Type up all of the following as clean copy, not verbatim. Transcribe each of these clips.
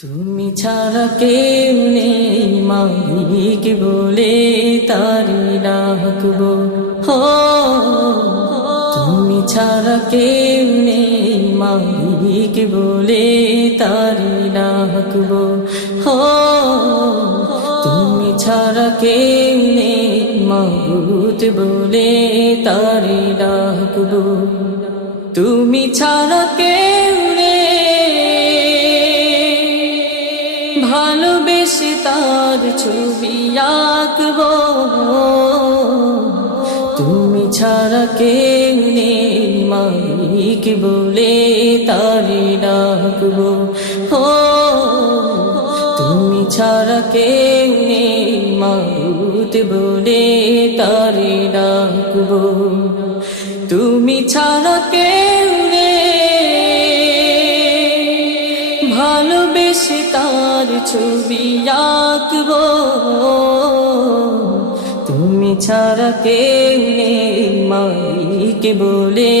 তুমি ছাড়া কেউ নেই মালিক বলে তারি ডাকবো হো। তুমি ছাড়া কেউ নেই মালিক বলে তারি ডাকবো হো। তুমি ছাড়া কেউ নেই মাবুদ বলে তারি ডাকবো। তুমি ছাড়া কেউ ভালোবেসে তার ছবি আঁকবো। তুমি ছাড়া কেউ নেই মালিক বলে তারি ডাকবো হো। তুমি ছাড়া কেউ নেই মাবুদ বলে তারি ডাকবো। তুমি ছাড়া কেউ ভালোবেসে তার ছবি আঁকবো। তুমি ছাড়া কেউ নেই মালিক বলে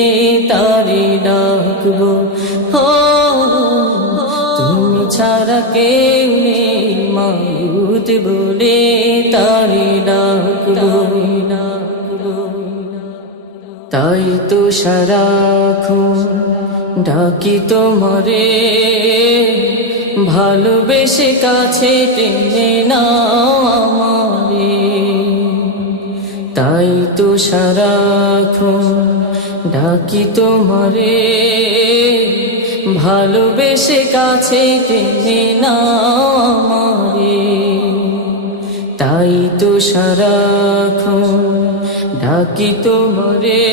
তারি ডাকবো হো। তুমি ছাড়া কেউ নেই মাবুদ বলে তারি ডাকবো। তাই তো সারাক্ষণ ডাকি তোমারে, ভালোবেসে কাছে টেনে নাও আমারে। তাই তো সারাক্ষণ ডাকি তোমারে, ভালোবেসে কাছে টেনে নাও আমারে। তাই তো সারাক্ষণ ডাকি তোমারে,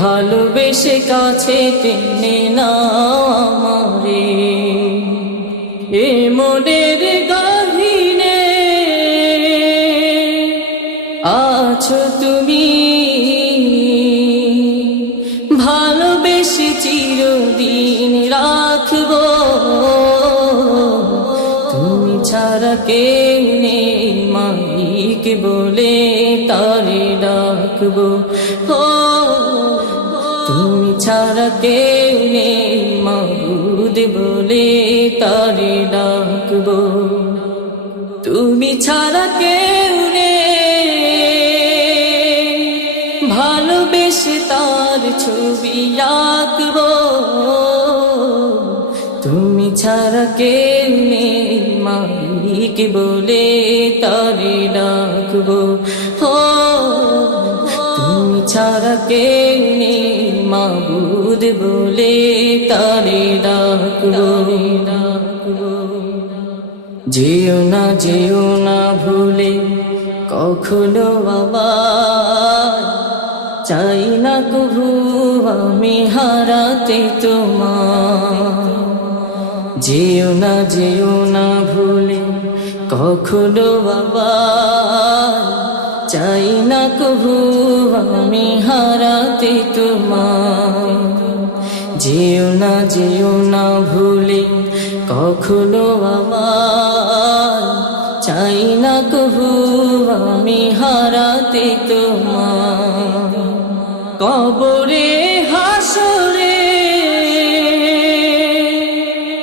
ভালোবেসে কাছে টেনে নাও আমারে। এ মনের গহীনে আছো তুমি, ভালোবেসে চিরদিন রাখবো। তুমি ছাড়া কেউ নেই মালিক বলে তারি ডাকবো হো। তুমি ছাড়া কেউ নেই মাবুদ বলে তারি ডাকবো। তুমি ছাড়া কেউ নেই ভালোবেসে তার ছবি আঁকবো। তুমি ছাড়া কেউ নেই মালিক বলে তারি ডাকবো হো। তুমি ছাড়া কেউ নেই মাবুদ বলে তারি ডাকবো। যেও না ভুলে কখনো আবার, চাই না কভু আমি হারাতে তোমার। যেও না ভুলে কখনো আবার, চাই না কভু আমি হারাতে তোমার। যেও না ভুলে কখনো আমার, চাই না কভু আমি হারাতে তোমার। কবরে হাসরে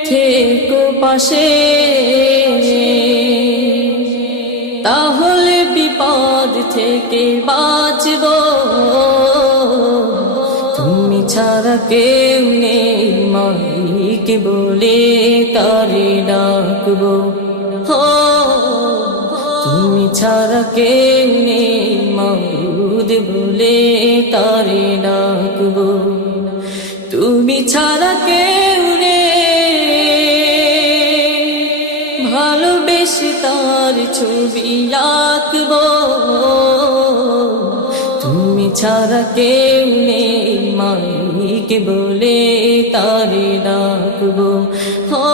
থেকো পাশে, তাহলে বিপদ থেকে বাঁচবো। তুমি ছাড়া কেউ নেই মালিক বলে তারি ডাকবো হো। তুমি ছাড়া কেউ নেই মাবুদ বলে তারি ডাকবো। তুমি ছাড়া কেউ ভালোবেসে তার ছবি আঁকবো। তুমি ছাড়া কেউ নেই মালিক বলে তারি ডাকবো হো।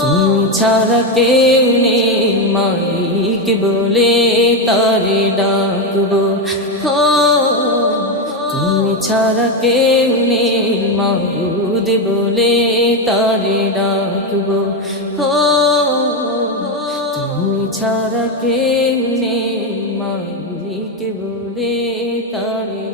তুমি ছাড়া কেউ নেই মালিক বলে তারি ডাকবো হো। তুমি ছাড়া কেউ নেই মাবুদ বলে তারি ডাকবো হো। তুমি ছাড়া কেউ নেই মালিক বলে তারি